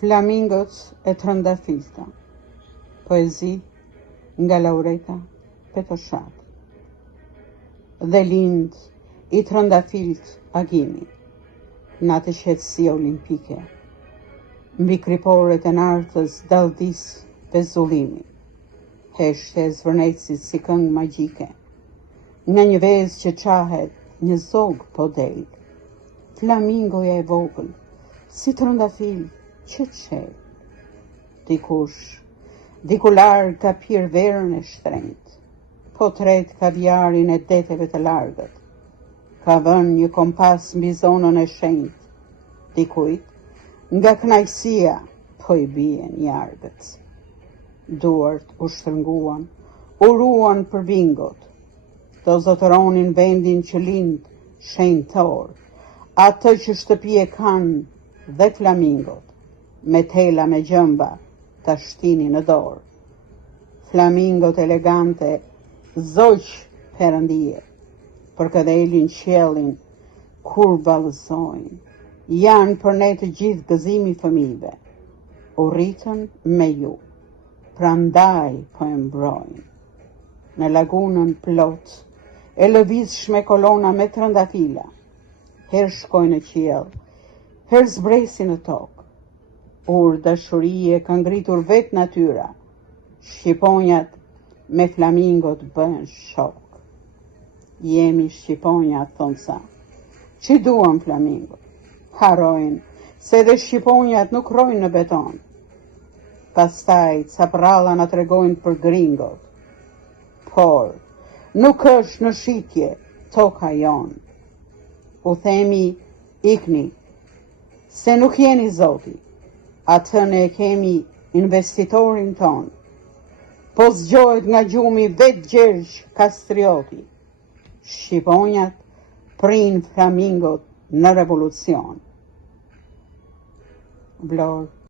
Flamingot e trëndafilta. Poezi nga Laureta Petoshat. Dhe lind i trëndafilt agimi, natë qetësia olimpike, mbi kriporet e nartës daldis pezullimi, heshte e zvërnecit si këngë magjike, nga një vezë që qahet një zog po del, flamingoja e vogël, si trëndafil që qel. Diku larg ka pir verën e shtrenjt, po tret kaviarin e deteve të largët, ka vën një kompas mbi zonën e shenjt, dikujt nga knajsia po i bien jargët. Duart u shtrënguan, u ruan për bingot, do zotëronin vendin që lind shenjtor, atë që shtëpi e kanë dhe flamingot, me tela me gjëmba ta shtini në dorë. Flamingot elegante, zoq perëndije, për këdhelin qiellin kur ballëzojnë, janë për ne të gjithë gëzimi fëmijëve, u rritën me ju, prandaj po e mbrojnë. Në lagunën plot, e lëvizshme kolona me trëndafila, herë shkojnë në qiell, herë zbresin në tokë. Ur dashurie ka ngritur vet natyra, shqiponjat me flamingot bën shok. Jemi shqiponja, thonë sa, që duan flamingot, harojnë se dhe shqiponjat nuk rojnë në beton. Pastaj capralla na tregojnë për gringot, por nuk është në shitje toka jon. U themi ikni, se nuk jeni zoti, atë ne kemi investitorin ton, po zgjohet nga gjumi vet Gjergj Kastrioti. Shqiponjat prin flamingot në revolucion. Vlorë.